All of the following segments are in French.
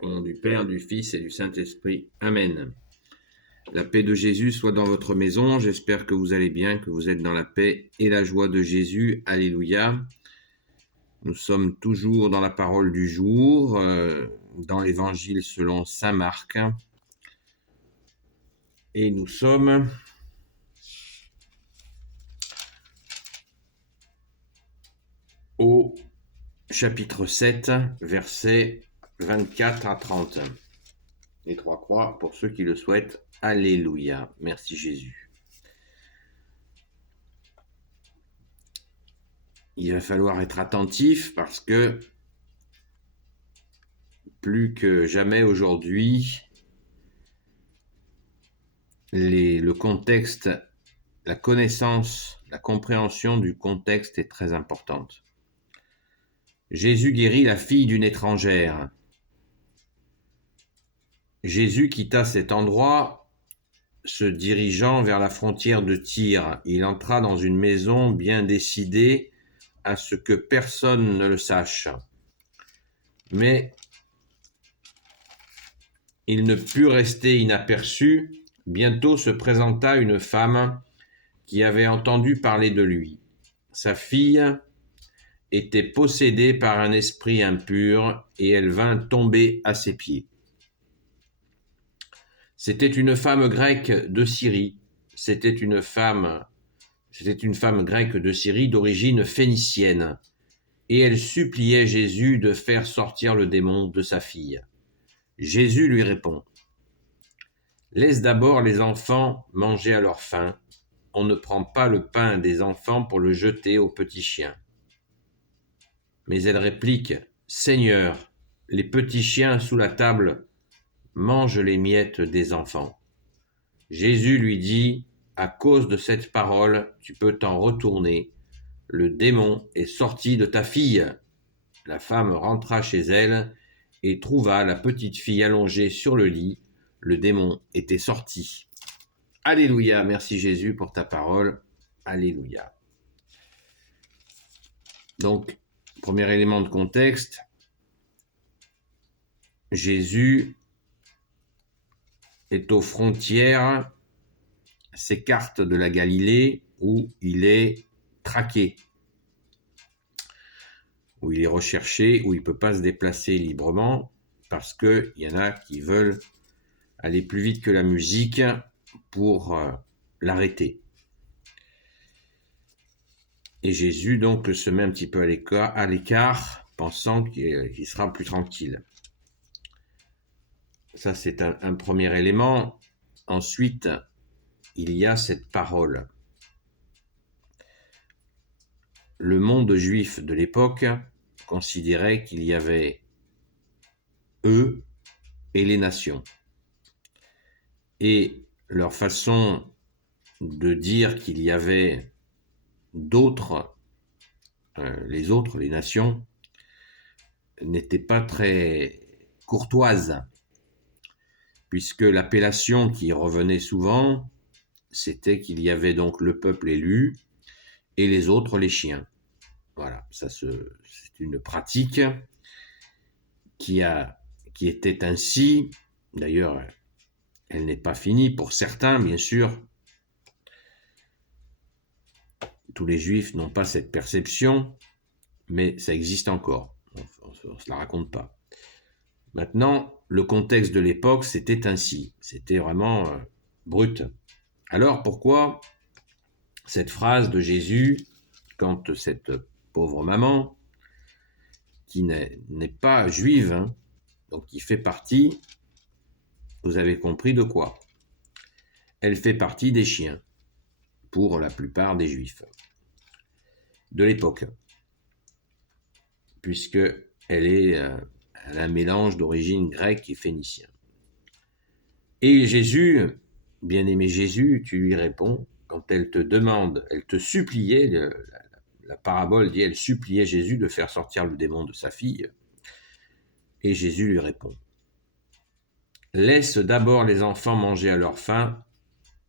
Au nom du Père, du Fils et du Saint-Esprit. Amen. La paix de Jésus soit dans votre maison. J'espère que vous allez bien, que vous êtes dans la paix et la joie de Jésus. Alléluia. Nous sommes toujours dans la parole du jour, dans l'évangile selon saint Marc. Et nous sommes au chapitre 7, versets 24 à 30. Les trois croix pour ceux qui le souhaitent. Alléluia. Merci Jésus. Il va falloir être attentif parce que plus que jamais aujourd'hui, le contexte, la connaissance, la compréhension du contexte est très importante. Jésus guérit la fille d'une étrangère. Jésus quitta cet endroit, se dirigeant vers la frontière de Tyr. Il entra dans une maison bien décidée à ce que personne ne le sache. Mais il ne put rester inaperçu. Bientôt se présenta une femme qui avait entendu parler de lui. Sa fille était possédée par un esprit impur et elle vint tomber à ses pieds. C'était une femme grecque de Syrie. C'était une femme grecque de Syrie d'origine phénicienne. Et elle suppliait Jésus de faire sortir le démon de sa fille. Jésus lui répond : laisse d'abord les enfants manger à leur faim. On ne prend pas le pain des enfants pour le jeter aux petits chiens. Mais elle réplique : Seigneur, les petits chiens sous la table mangent les miettes des enfants. Jésus lui dit : à cause de cette parole, tu peux t'en retourner. Le démon est sorti de ta fille. La femme rentra chez elle et trouva la petite fille allongée sur le lit. Le démon était sorti. Alléluia, merci Jésus pour ta parole. Alléluia. Donc, premier élément de contexte, Jésus est aux frontières, s'écarte de la Galilée où il est traqué, où il est recherché, où il ne peut pas se déplacer librement parce qu'il y en a qui veulent aller plus vite que la musique pour l'arrêter. Et Jésus donc se met un petit peu à l'écart, pensant qu'il sera plus tranquille. Ça, c'est un premier élément. Ensuite, il y a cette parole. Le monde juif de l'époque considérait qu'il y avait eux et les nations. Et leur façon de dire qu'il y avait d'autres, les nations, n'était pas très courtoise, puisque l'appellation qui revenait souvent, c'était qu'il y avait donc le peuple élu et les autres, les chiens. Voilà, c'est une pratique qui était ainsi. D'ailleurs, elle n'est pas finie pour certains, bien sûr. Tous les juifs n'ont pas cette perception, mais ça existe encore. On ne se la raconte pas. Maintenant, le contexte de l'époque, c'était ainsi. C'était vraiment brut. Alors, pourquoi cette phrase de Jésus, quand cette pauvre maman, qui n'est pas juive, hein, donc qui fait partie, vous avez compris de quoi ? Elle fait partie des chiens, pour la plupart des juifs de l'époque, puisqu'elle a un mélange d'origine grecque et phénicien. Et Jésus, bien-aimé Jésus, tu lui réponds, quand elle te demande, elle te suppliait, la parabole dit, elle suppliait Jésus de faire sortir le démon de sa fille, et Jésus lui répond : laisse d'abord les enfants manger à leur faim,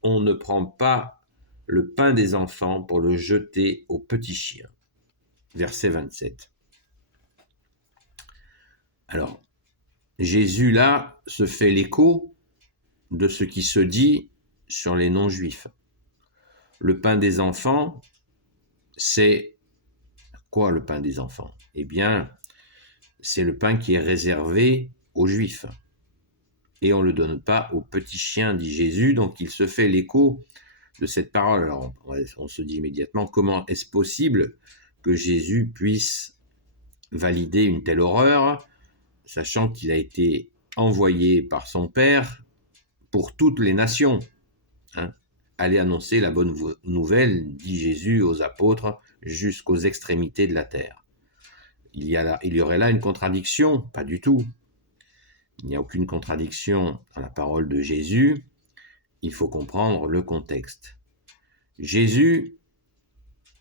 on ne prend pas le pain des enfants pour le jeter aux petits chiens. Verset 27. Alors, Jésus, là, se fait l'écho de ce qui se dit sur les non-juifs. Le pain des enfants, c'est quoi le pain des enfants? Eh bien, c'est le pain qui est réservé aux juifs. Et on ne le donne pas aux petits chiens, dit Jésus, donc il se fait l'écho de cette parole. Alors, on se dit immédiatement, comment est-ce possible que Jésus puisse valider une telle horreur, sachant qu'il a été envoyé par son Père pour toutes les nations, hein, aller annoncer la bonne nouvelle, dit Jésus aux apôtres, jusqu'aux extrémités de la terre. Il y aurait là une contradiction? Pas du tout. Il n'y a aucune contradiction dans la parole de Jésus. Il faut comprendre le contexte. Jésus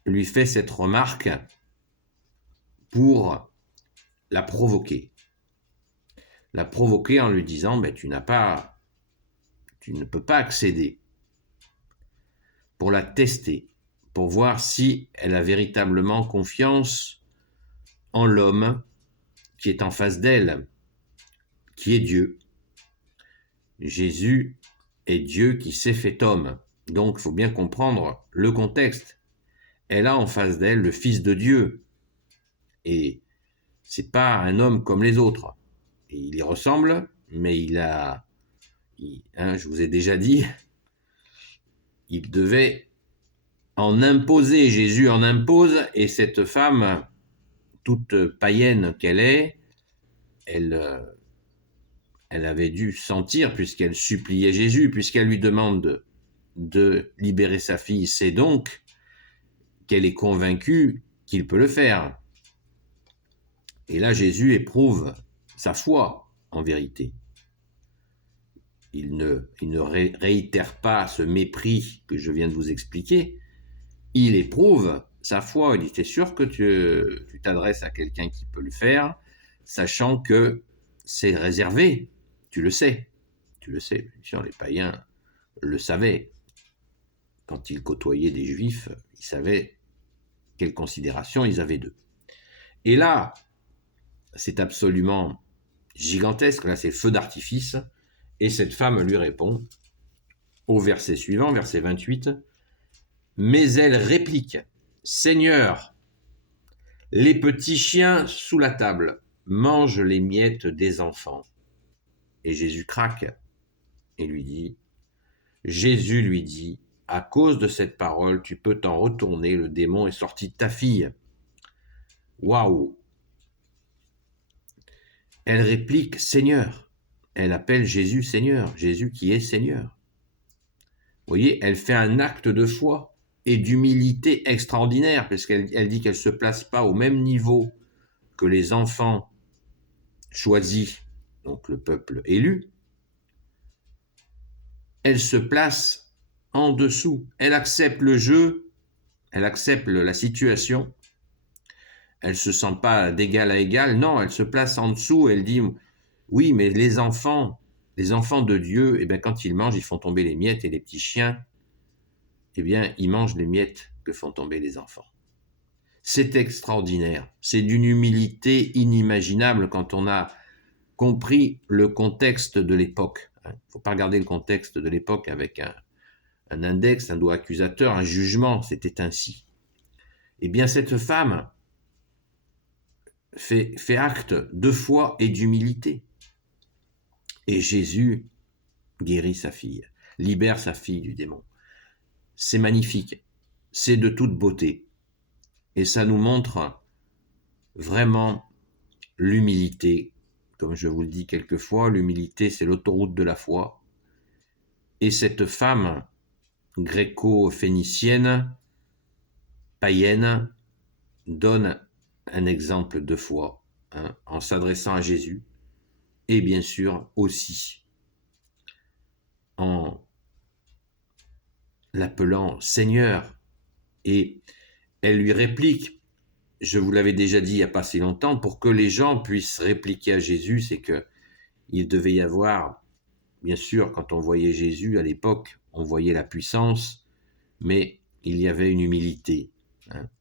lui fait cette remarque pour la provoquer. La provoquer en lui disant, tu ne peux pas accéder. Pour la tester, pour voir si elle a véritablement confiance en l'homme qui est en face d'elle, qui est Dieu. Jésus est Dieu qui s'est fait homme. Donc, il faut bien comprendre le contexte. Elle a en face d'elle le Fils de Dieu. Et c'est pas un homme comme les autres. Et il y ressemble, mais je vous ai déjà dit, il devait en imposer. Jésus en impose, et cette femme, toute païenne qu'elle est, elle avait dû sentir, puisqu'elle suppliait Jésus, puisqu'elle lui demande de libérer sa fille, c'est donc qu'elle est convaincue qu'il peut le faire. Et là, Jésus éprouve sa foi, en vérité. Il ne réitère pas ce mépris que je viens de vous expliquer. Il éprouve sa foi. Il dit, t'es sûr que tu t'adresses à quelqu'un qui peut le faire, sachant que c'est réservé. Tu le sais. Les païens le savaient. Quand ils côtoyaient des juifs, ils savaient quelle considération ils avaient d'eux. Et là, c'est absolument gigantesque. Là, c'est feu d'artifice. Et cette femme lui répond au verset suivant, verset 28, « Mais elle réplique, « Seigneur, les petits chiens sous la table mangent les miettes des enfants. » Et Jésus craque et Jésus lui dit, « À cause de cette parole, tu peux t'en retourner, le démon est sorti de ta fille. » Waouh! Elle réplique, « Seigneur. » Elle appelle Jésus Seigneur, Jésus qui est Seigneur. Vous voyez, elle fait un acte de foi et d'humilité extraordinaire, parce qu'elle dit qu'elle ne se place pas au même niveau que les enfants choisis, donc le peuple élu. Elle se place en dessous. Elle accepte le jeu, elle accepte la situation. Elle ne se sent pas d'égal à égal. Non, elle se place en dessous. Elle dit, oui, mais les enfants de Dieu, quand ils mangent, ils font tomber les miettes, et les petits chiens, ils mangent les miettes que font tomber les enfants. C'est extraordinaire. C'est d'une humilité inimaginable quand on a compris le contexte de l'époque. Il ne faut pas regarder le contexte de l'époque avec un index, un doigt accusateur, un jugement. C'était ainsi. Cette femme fait acte de foi et d'humilité. Et Jésus guérit sa fille, libère sa fille du démon. C'est magnifique, c'est de toute beauté. Et ça nous montre vraiment l'humilité. Comme je vous le dis quelquefois, l'humilité, c'est l'autoroute de la foi. Et cette femme gréco-phénicienne, païenne, donne un exemple de foi, en s'adressant à Jésus, et bien sûr aussi en l'appelant Seigneur. Et elle lui réplique, je vous l'avais déjà dit il n'y a pas si longtemps, pour que les gens puissent répliquer à Jésus, c'est qu'il devait y avoir, bien sûr, quand on voyait Jésus à l'époque, on voyait la puissance, mais il y avait une humilité.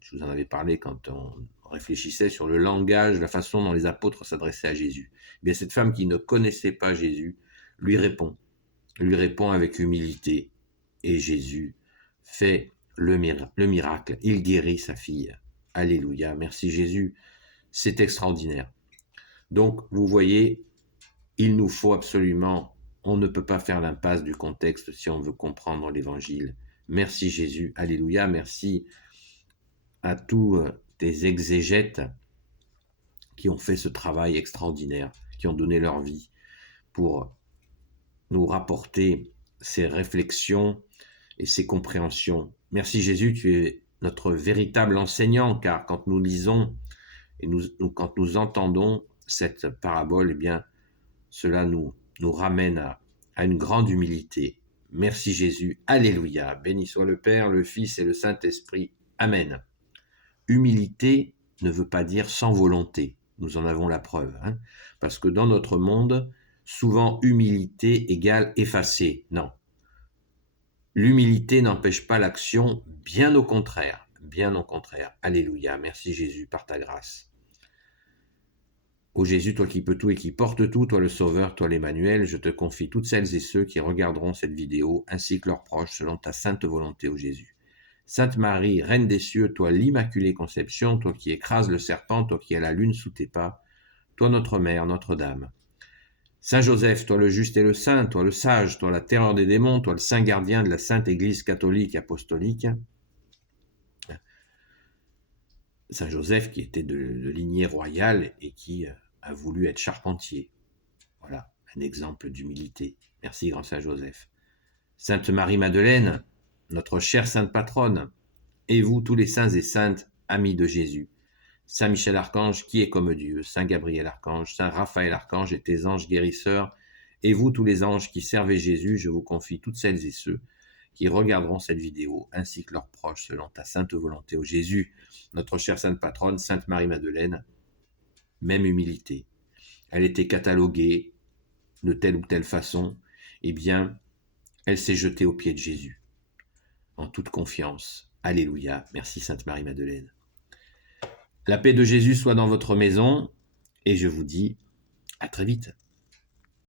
Je vous en avais parlé quand on réfléchissait sur le langage, la façon dont les apôtres s'adressaient à Jésus. Eh bien, cette femme qui ne connaissait pas Jésus lui répond avec humilité, et Jésus fait le miracle. Il guérit sa fille. Alléluia, merci Jésus, c'est extraordinaire. Donc, vous voyez, il nous faut absolument, on ne peut pas faire l'impasse du contexte si on veut comprendre l'Évangile. Merci Jésus, alléluia, merci à tous tes exégètes qui ont fait ce travail extraordinaire, qui ont donné leur vie pour nous rapporter ces réflexions et ces compréhensions. Merci Jésus, tu es notre véritable enseignant, car quand nous lisons et quand nous entendons cette parabole, eh bien, cela nous ramène à une grande humilité. Merci Jésus, alléluia, béni soit le Père, le Fils et le Saint-Esprit, amen. Humilité ne veut pas dire sans volonté, nous en avons la preuve, parce que dans notre monde, souvent humilité égale effacer, non. L'humilité n'empêche pas l'action, bien au contraire, alléluia, merci Jésus par ta grâce. Ô Jésus, toi qui peux tout et qui portes tout, toi le Sauveur, toi l'Emmanuel, je te confie toutes celles et ceux qui regarderont cette vidéo, ainsi que leurs proches, selon ta sainte volonté, ô Jésus. Sainte Marie, Reine des cieux, toi l'Immaculée Conception, toi qui écrases le serpent, toi qui as la lune sous tes pas, toi notre Mère, Notre-Dame. Saint Joseph, toi le juste et le saint, toi le sage, toi la terreur des démons, toi le saint gardien de la Sainte Église catholique et apostolique. Saint Joseph qui était de lignée royale et qui a voulu être charpentier. Voilà, un exemple d'humilité. Merci, grand Saint Joseph. Sainte Marie-Madeleine, notre chère sainte patronne, et vous, tous les saints et saintes, amis de Jésus. Saint Michel Archange, qui est comme Dieu, Saint Gabriel Archange, Saint Raphaël Archange et tes anges guérisseurs, et vous, tous les anges qui servez Jésus, je vous confie toutes celles et ceux qui regarderont cette vidéo, ainsi que leurs proches, selon ta sainte volonté, ô Jésus, notre chère sainte patronne, Sainte Marie-Madeleine, même humilité. Elle était cataloguée de telle ou telle façon, eh bien, elle s'est jetée aux pieds de Jésus, en toute confiance. Alléluia, merci Sainte Marie-Madeleine. La paix de Jésus soit dans votre maison, et je vous dis à très vite.